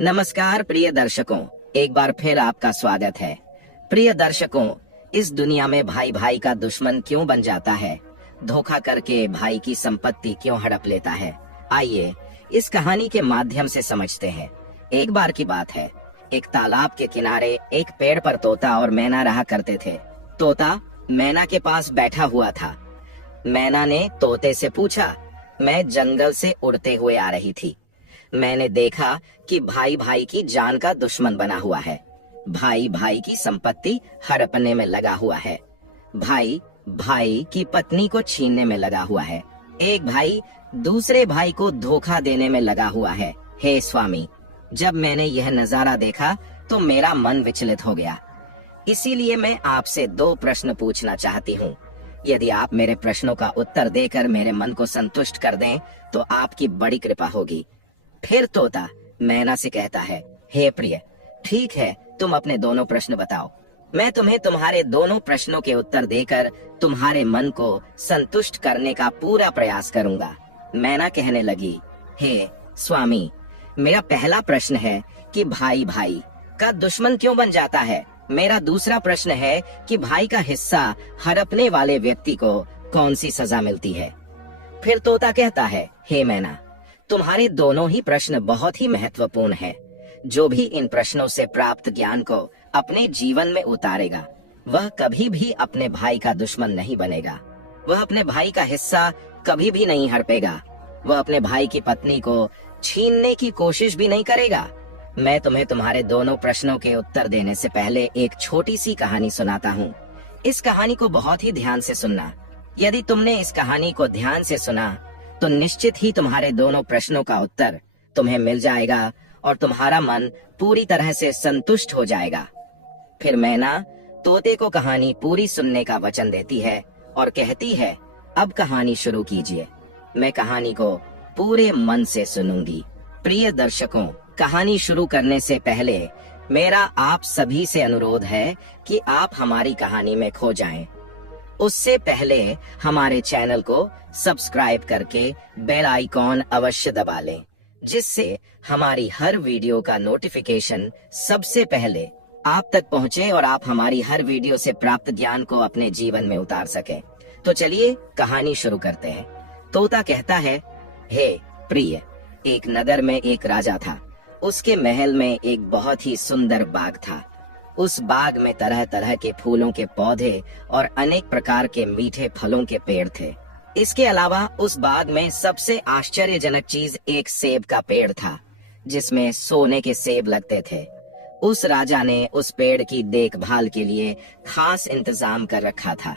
नमस्कार प्रिय दर्शकों, एक बार फिर आपका स्वागत है। प्रिय दर्शकों, इस दुनिया में भाई भाई का दुश्मन क्यों बन जाता है? धोखा करके भाई की संपत्ति क्यों हड़प लेता है? आइए इस कहानी के माध्यम से समझते हैं। एक बार की बात है, एक तालाब के किनारे एक पेड़ पर तोता और मैना रहा करते थे। तोता मैना के पास बैठा हुआ था। मैना ने तोते से पूछा, मैं जंगल से उड़ते हुए आ रही थी। मैंने देखा कि भाई भाई की जान का दुश्मन बना हुआ है। भाई भाई की संपत्ति हड़पने में लगा हुआ है। भाई भाई की पत्नी को छीनने में लगा हुआ है। एक भाई दूसरे भाई को धोखा देने में लगा हुआ है। हे स्वामी, जब मैंने यह नजारा देखा तो मेरा मन विचलित हो गया। इसीलिए मैं आपसे 2 प्रश्न पूछना चाहती हूँ। यदि आप मेरे प्रश्नों का उत्तर देकर मेरे मन को संतुष्ट कर दें तो आपकी बड़ी कृपा होगी। फिर तोता मैना से कहता है, हे प्रिय, ठीक है, तुम अपने दोनों प्रश्न बताओ। मैं तुम्हें तुम्हारे दोनों प्रश्नों के उत्तर देकर तुम्हारे मन को संतुष्ट करने का पूरा प्रयास करूंगा। मैना कहने लगी, हे स्वामी, मेरा पहला प्रश्न है कि भाई भाई का दुश्मन क्यों बन जाता है? मेरा दूसरा प्रश्न है कि भाई का हिस्सा हड़पने वाले व्यक्ति को कौन सी सजा मिलती है? फिर तोता कहता है, हे मैना, तुम्हारे दोनों ही प्रश्न बहुत ही महत्वपूर्ण हैं। जो भी इन प्रश्नों से प्राप्त ज्ञान को अपने जीवन में उतारेगा, वह कभी भी अपने भाई का दुश्मन नहीं बनेगा। वह अपने भाई का हिस्सा कभी भी नहीं हड़पेगा। वह अपने भाई की पत्नी को छीनने की कोशिश भी नहीं करेगा। मैं तुम्हें तुम्हारे दोनों प्रश्नों के उत्तर देने से पहले एक छोटी सी कहानी सुनाता हूँ। इस कहानी को बहुत ही ध्यान से सुनना। यदि तुमने इस कहानी को ध्यान से सुना तो निश्चित ही तुम्हारे दोनों प्रश्नों का उत्तर तुम्हें मिल जाएगा और तुम्हारा मन पूरी तरह से संतुष्ट हो जाएगा। फिर मैना तोते को कहानी पूरी सुनने का वचन देती है और कहती है, अब कहानी शुरू कीजिए। मैं कहानी को पूरे मन से सुनूंगी। प्रिय दर्शकों, कहानी शुरू करने से पहले मेरा आप सभी से अनुरोध है कि आप हमारी कहानी में खो जाएं। उससे पहले हमारे चैनल को सब्सक्राइब करके बेल आइकॉन अवश्य दबा लें, जिससे हमारी हर वीडियो का नोटिफिकेशन सबसे पहले आप तक पहुंचे और आप हमारी हर वीडियो से प्राप्त ज्ञान को अपने जीवन में उतार सकें। तो चलिए कहानी शुरू करते हैं। तोता कहता है, हे प्रिय, एक नगर में एक राजा था। उसके महल में एक बहुत ही सुंदर बाग था। उस बाग में तरह तरह के फूलों के पौधे और अनेक प्रकार के मीठे फलों के पेड़ थे। इसके अलावा उस बाग में सबसे आश्चर्यजनक चीज एक सेब का पेड़ था, जिसमें सोने के सेब लगते थे। उस राजा ने उस पेड़ की देखभाल के लिए खास इंतजाम कर रखा था।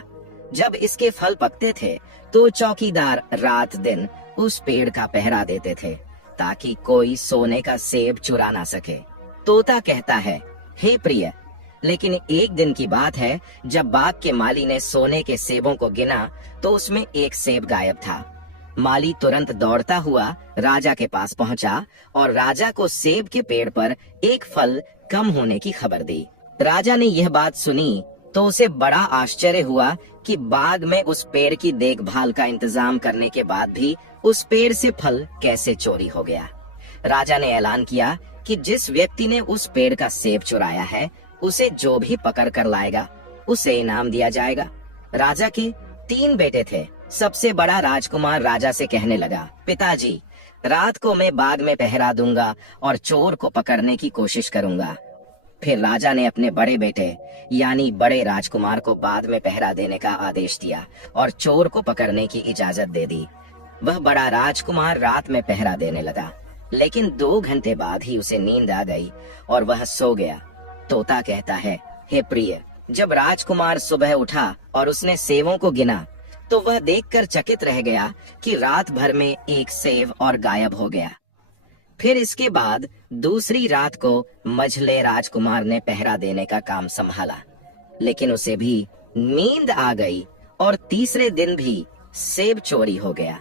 जब इसके फल पकते थे तो चौकीदार रात दिन उस पेड़ का पहरा देते थे, ताकि कोई सोने का सेब चुरा ना सके। तोता कहता है, हे प्रिय, लेकिन एक दिन की बात है, जब बाग के माली ने सोने के सेबों को गिना तो उसमें एक सेब गायब था। माली तुरंत दौड़ता हुआ राजा के पास पहुंचा और राजा को सेब के पेड़ पर एक फल कम होने की खबर दी। राजा ने यह बात सुनी तो उसे बड़ा आश्चर्य हुआ कि बाग में उस पेड़ की देखभाल का इंतजाम करने के बाद भी उस पेड़ से फल कैसे चोरी हो गया। राजा ने ऐलान किया कि जिस व्यक्ति ने उस पेड़ का सेब चुराया है, उसे जो भी पकड़ कर लाएगा उसे इनाम दिया जाएगा। राजा के 3 बेटे थे। सबसे बड़ा राजकुमार राजा से कहने लगा, पिताजी, रात को मैं बाग में पहरा दूंगा और चोर को पकड़ने की कोशिश करूंगा। फिर राजा ने अपने बड़े बेटे यानी बड़े राजकुमार को बाद में पहरा देने का आदेश दिया और चोर को पकड़ने की इजाजत दे दी। वह बड़ा राजकुमार रात में पहरा देने लगा, लेकिन 2 घंटे बाद ही उसे नींद आ गई और वह सो गया। तोता कहता है, हे प्रिय, जब राजकुमार सुबह उठा और उसने सेबों को गिना तो वह देखकर चकित रह गया कि रात भर में एक सेब और गायब हो गया। फिर इसके बाद दूसरी रात को मझले राजकुमार ने पहरा देने का काम संभाला, लेकिन उसे भी नींद आ गई और तीसरे दिन भी सेब चोरी हो गया।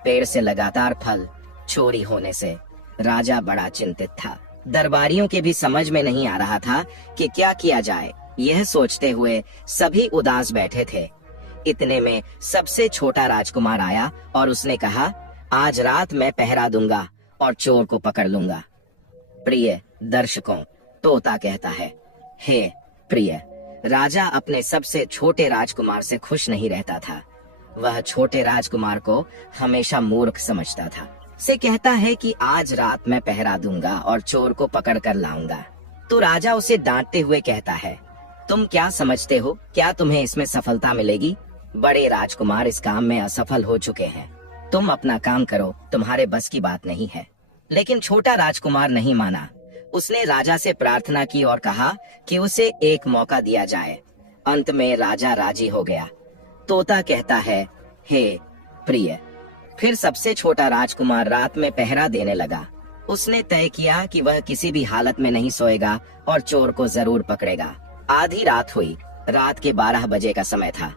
पेड़ से लगातार फल चोरी होने से राजा बड़ा चिंतित था। दरबारियों के भी समझ में नहीं आ रहा था कि क्या किया जाए। यह सोचते हुए सभी उदास बैठे थे। इतने में सबसे छोटा राजकुमार आया और उसने कहा, आज रात मैं पहरा दूंगा और चोर को पकड़ लूंगा। प्रिय दर्शकों, तोता कहता है, हे प्रिय, राजा अपने सबसे छोटे राजकुमार से खुश नहीं रहता था। वह छोटे राजकुमार को हमेशा मूर्ख समझता था। से कहता है कि आज रात मैं पहरा दूंगा और चोर को पकड़ कर लाऊंगा। तो राजा उसे डांटते हुए कहता है, तुम क्या समझते हो, क्या तुम्हें इसमें सफलता मिलेगी? बड़े राजकुमार इस काम में असफल हो चुके हैं। तुम अपना काम करो, तुम्हारे बस की बात नहीं है। लेकिन छोटा राजकुमार नहीं माना। उसने राजा से प्रार्थना की और कहा कि उसे एक मौका दिया जाए। अंत में राजा राजी हो गया। तोता कहता है, हे प्रिय। फिर सबसे छोटा राजकुमार रात में पहरा देने लगा। उसने तय किया कि वह किसी भी हालत में नहीं सोएगा और चोर को जरूर पकड़ेगा। आधी रात हुई। रात के 12 बजे का समय था।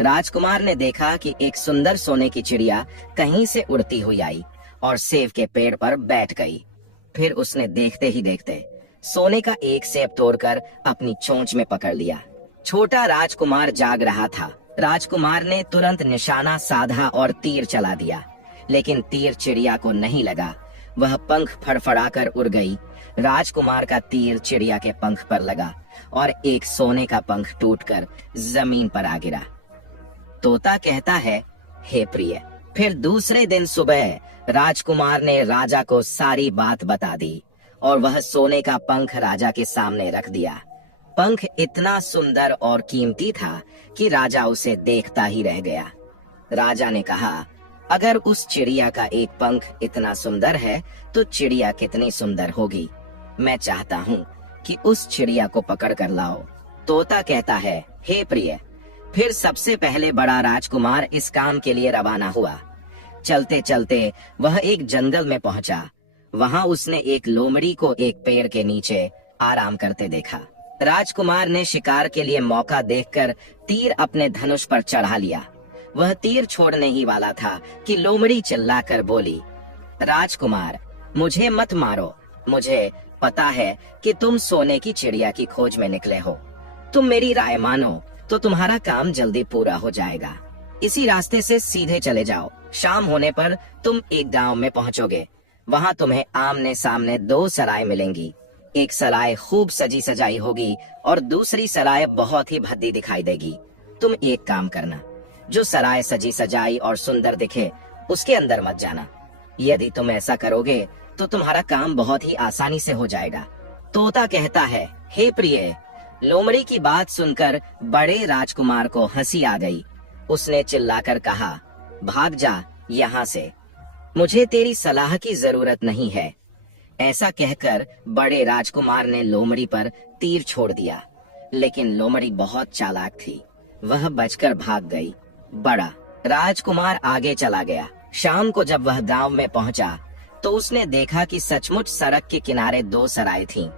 राजकुमार ने देखा कि एक सुंदर सोने की चिड़िया कहीं से उड़ती हुई आई और सेब के पेड़ पर बैठ गई। फिर उसने देखते ही देखते सोने का एक सेब तोड़कर अपनी चोंच में पकड़ लिया। छोटा राजकुमार जाग रहा था। राजकुमार ने तुरंत निशाना साधा और तीर चला दिया, लेकिन तीर चिड़िया को नहीं लगा। वह पंख फड़फड़ाकर उड़ गई। राजकुमार का तीर चिड़िया के पंख पर लगा और एक सोने का पंख टूटकर जमीन पर आ गिरा। तोता कहता है, हे प्रिय। फिर दूसरे दिन सुबह राजकुमार ने राजा को सारी बात बता दी और वह सोने का पंख राजा के सामने रख दिया। पंख इतना सुंदर और कीमती था कि राजा उसे देखता ही रह गया। राजा ने कहा, अगर उस चिड़िया का एक पंख इतना सुंदर है तो चिड़िया कितनी सुंदर होगी। मैं चाहता हूँ कि उस चिड़िया को पकड़ कर लाओ। तोता कहता है, हे प्रिय। फिर सबसे पहले बड़ा राजकुमार इस काम के लिए रवाना हुआ। चलते चलते वह एक जंगल में पहुंचा। वहां उसने एक लोमड़ी को एक पेड़ के नीचे आराम करते देखा। राजकुमार ने शिकार के लिए मौका देखकर तीर अपने धनुष पर चढ़ा लिया। वह तीर छोड़ने ही वाला था कि लोमड़ी चिल्लाकर बोली, राजकुमार, मुझे मत मारो। मुझे पता है कि तुम सोने की चिड़िया की खोज में निकले हो। तुम मेरी राय मानो तो तुम्हारा काम जल्दी पूरा हो जाएगा। इसी रास्ते से सीधे चले जाओ। शाम होने पर तुम एक गांव में पहुंचोगे। वहां तुम्हें आमने सामने 2 सराय मिलेंगी। एक सराय खूब सजी सजाई होगी और दूसरी सराय बहुत ही भद्दी दिखाई देगी। तुम एक काम करना, जो सराय सजी सजाई और सुंदर दिखे उसके अंदर मत जाना। यदि तुम ऐसा करोगे तो तुम्हारा काम बहुत ही आसानी से हो जाएगा। तोता कहता है, हे प्रिय। लोमड़ी की बात सुनकर बड़े राजकुमार को हंसी आ गई। उसने चिल्लाकर कहा, भाग जा यहाँ से, मुझे तेरी सलाह की जरूरत नहीं है। ऐसा कहकर बड़े राजकुमार ने लोमड़ी पर तीर छोड़ दिया, लेकिन लोमड़ी बहुत चालाक थी। वह बचकर भाग गई। बड़ा राजकुमार आगे चला गया। शाम को जब वह गांव में पहुंचा तो उसने देखा कि सचमुच सड़क के किनारे 2 सराय थीं।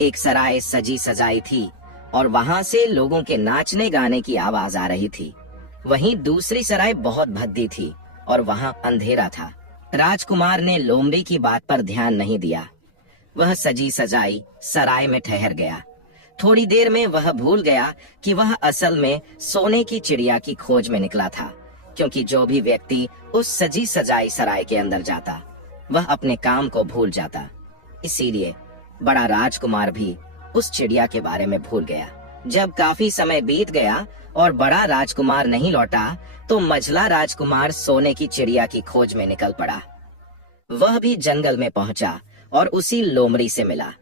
एक सराय सजी सजाई थी और वहां से लोगों के नाचने गाने की आवाज आ रही थी। वहीं दूसरी सराय बहुत भद्दी थी और वहां अंधेरा था। राजकुमार ने लोमड़ी की बात पर ध्यान नहीं दिया। वह सजी सजाई सराय में ठहर गया। थोड़ी देर में वह भूल गया कि वह असल में सोने की चिड़िया की खोज में निकला था, क्योंकि जो भी व्यक्ति उस सजी सजाई सराय के अंदर जाता वह अपने काम को भूल जाता। इसीलिए बड़ा राजकुमार भी उस चिड़िया के बारे में भूल गया। जब काफी समय बीत गया और बड़ा राजकुमार नहीं लौटा तो मझला राजकुमार सोने की चिड़िया की खोज में निकल पड़ा। वह भी जंगल में पहुंचा और उसी लोमड़ी से मिला।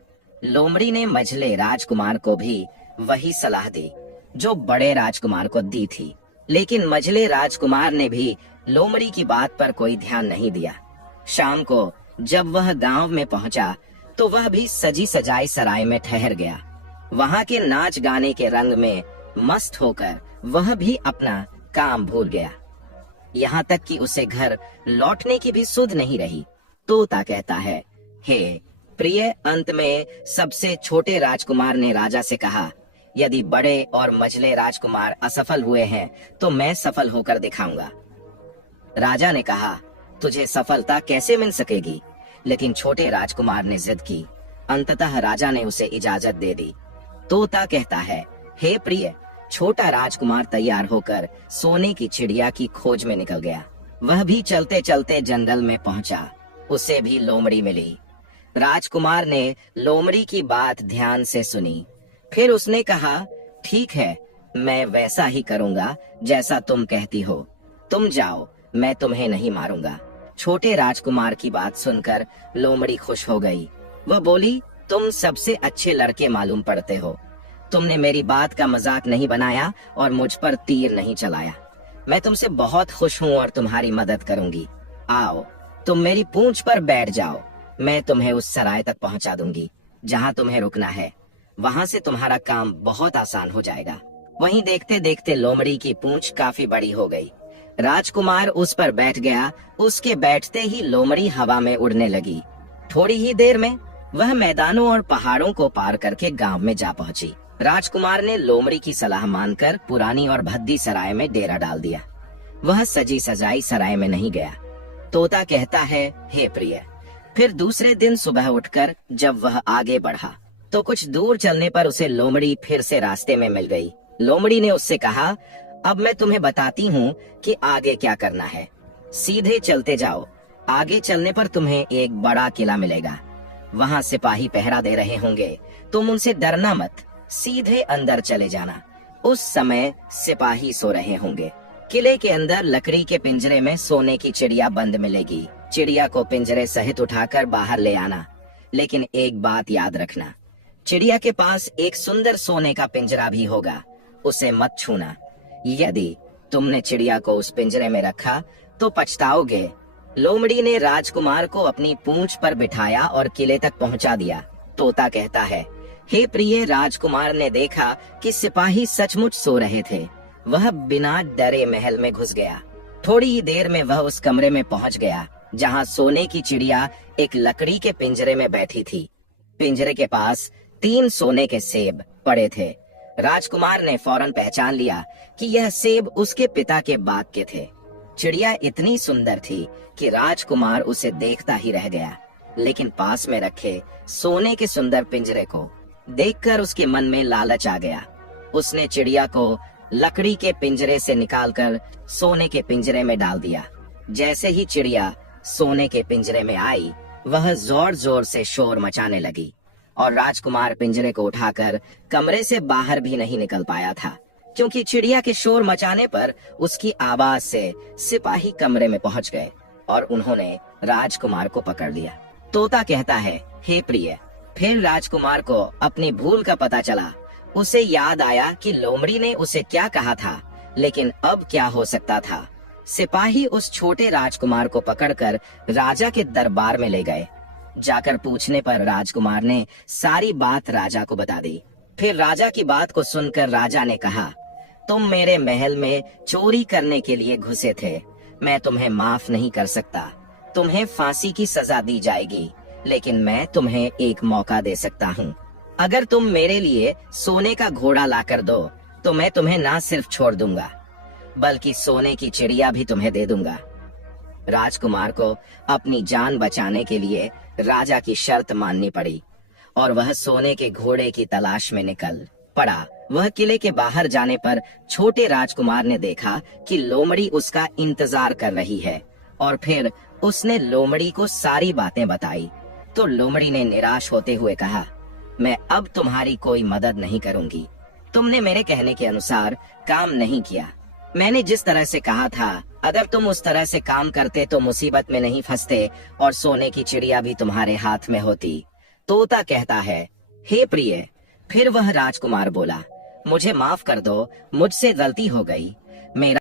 लोमड़ी ने मझले राजकुमार को भी वही सलाह दी जो बड़े राजकुमार को दी थी, लेकिन मझले राजकुमार ने भी लोमड़ी की बात पर कोई ध्यान नहीं दिया। शाम को जब वह गांव में पहुंचा तो वह भी सजी सजाई सराय में ठहर गया। वहां के नाच गाने के रंग में मस्त होकर वह भी अपना काम भूल गया। यहाँ तक कि उसे घर लौटने की भी सुध नहीं रही। तोता कहता है, हे प्रिय। अंत में सबसे छोटे राजकुमार ने राजा से कहा, यदि बड़े और मझले राजकुमार असफल हुए हैं तो मैं सफल होकर दिखाऊंगा। राजा ने कहा, तुझे सफलता कैसे मिल सकेगी? लेकिन छोटे राजकुमार ने जिद की। अंततः राजा ने उसे इजाजत दे दी। तोता कहता है, हे प्रिय। छोटा राजकुमार तैयार होकर सोने की चिड़िया की खोज में निकल गया। वह भी चलते चलते जंगल में पहुंचा। उसे भी लोमड़ी मिली। राजकुमार ने लोमड़ी की बात ध्यान से सुनी। फिर उसने कहा, ठीक है, मैं वैसा ही करूंगा जैसा तुम कहती हो। तुम जाओ, मैं तुम्हें नहीं मारूंगा। छोटे राजकुमार की बात सुनकर लोमड़ी खुश हो गई। वह बोली, तुम सबसे अच्छे लड़के मालूम पड़ते हो। तुमने मेरी बात का मजाक नहीं बनाया और मुझ पर तीर नहीं चलाया। मैं तुमसे बहुत खुश हूँ और तुम्हारी मदद करूंगी। आओ, तुम मेरी पूंछ पर बैठ जाओ। मैं तुम्हें उस सराय तक पहुंचा दूंगी जहां तुम्हें रुकना है। वहां से तुम्हारा काम बहुत आसान हो जाएगा। वहीं देखते देखते लोमड़ी की पूंछ काफी बड़ी हो गई। राजकुमार उस पर बैठ गया। उसके बैठते ही लोमड़ी हवा में उड़ने लगी। थोड़ी ही देर में वह मैदानों और पहाड़ों को पार करके गांव में जा पहुंची। राजकुमार ने लोमड़ी की सलाह मानकर पुरानी और भद्दी सराय में डेरा डाल दिया। वह सजी सजाई सराय में नहीं गया। तोता कहता है, हे प्रिय। फिर दूसरे दिन सुबह उठकर जब वह आगे बढ़ा तो कुछ दूर चलने पर उसे लोमड़ी फिर से रास्ते में मिल गई। लोमड़ी ने उससे कहा, अब मैं तुम्हें बताती हूँ कि आगे क्या करना है। सीधे चलते जाओ। आगे चलने पर तुम्हें एक बड़ा किला मिलेगा। वहाँ सिपाही पहरा दे रहे होंगे। तुम उनसे डरना मत, सीधे अंदर चले जाना। उस समय सिपाही सो रहे होंगे। किले के अंदर लकड़ी के पिंजरे में सोने की चिड़िया बंद मिलेगी। चिड़िया को पिंजरे सहित उठाकर बाहर ले आना। लेकिन एक बात याद रखना, चिड़िया के पास एक सुंदर सोने का पिंजरा भी होगा। उसे मत छूना। यदि तुमने चिड़िया को उस पिंजरे में रखा तो पछताओगे। लोमड़ी ने राजकुमार को अपनी पूंछ पर बिठाया और किले तक पहुंचा दिया। तोता कहता है, हे प्रिय। राजकुमार ने देखा कि सिपाही सचमुच सो रहे थे। वह बिना डरे महल में घुस गया। थोड़ी ही देर में वह उस कमरे में पहुंच गया जहां सोने की चिड़िया एक लकड़ी के पिंजरे में बैठी थी। पिंजरे के पास 3 सोने के सेब पड़े थे। राजकुमार ने फौरन पहचान लिया कि यह सेब उसके पिता के बाग के थे। चिड़िया इतनी सुंदर थी कि राजकुमार उसे देखता ही रह गया। लेकिन पास में रखे सोने के सुंदर पिंजरे को देखकर उसके मन में लालच आ गया। उसने चिड़िया को लकड़ी के पिंजरे से निकालकर सोने के पिंजरे में डाल दिया। जैसे ही चिड़िया सोने के पिंजरे में आई, वह जोर जोर से शोर मचाने लगी और राजकुमार पिंजरे को उठाकर कमरे से बाहर भी नहीं निकल पाया था, क्योंकि चिड़िया के शोर मचाने पर उसकी आवाज से सिपाही कमरे में पहुंच गए और उन्होंने राजकुमार को पकड़ लिया। तोता कहता है, हे प्रिय। फिर राजकुमार को अपनी भूल का पता चला। उसे याद आया कि लोमड़ी ने उसे क्या कहा था, लेकिन अब क्या हो सकता था। सिपाही उस छोटे राजकुमार को पकड़कर राजा के दरबार में ले गए। जाकर पूछने पर राजकुमार ने सारी बात राजा को बता दी। फिर राजा की बात को सुनकर राजा ने कहा, तुम मेरे महल में चोरी करने के लिए घुसे थे। मैं तुम्हें माफ नहीं कर सकता। तुम्हें फांसी की सजा दी जाएगी, लेकिन मैं तुम्हें एक मौका दे सकता हूँ। अगर तुम मेरे लिए सोने का घोड़ा लाकर दो तो मैं तुम्हें ना सिर्फ छोड़ दूंगा, बल्कि सोने की चिड़िया भी तुम्हें दे दूंगा। राजकुमार को अपनी जान बचाने के लिए राजा की शर्त माननी पड़ी और वह सोने के घोड़े की तलाश में निकल पड़ा। वह किले के बाहर जाने पर छोटे राजकुमार ने देखा कि लोमड़ी उसका इंतजार कर रही है और फिर उसने लोमड़ी को सारी बातें बताई। तो लोमड़ी ने निराश होते हुए कहा, मैं अब तुम्हारी कोई मदद नहीं करूंगी। तुमने मेरे कहने के अनुसार काम नहीं किया। मैंने जिस तरह से कहा था, अगर तुम उस तरह से काम करते तो मुसीबत में नहीं फंसते और सोने की चिड़िया भी तुम्हारे हाथ में होती। तोता कहता है, हे प्रिय। फिर वह राजकुमार बोला, मुझे माफ कर दो, मुझसे गलती हो गई। मेरा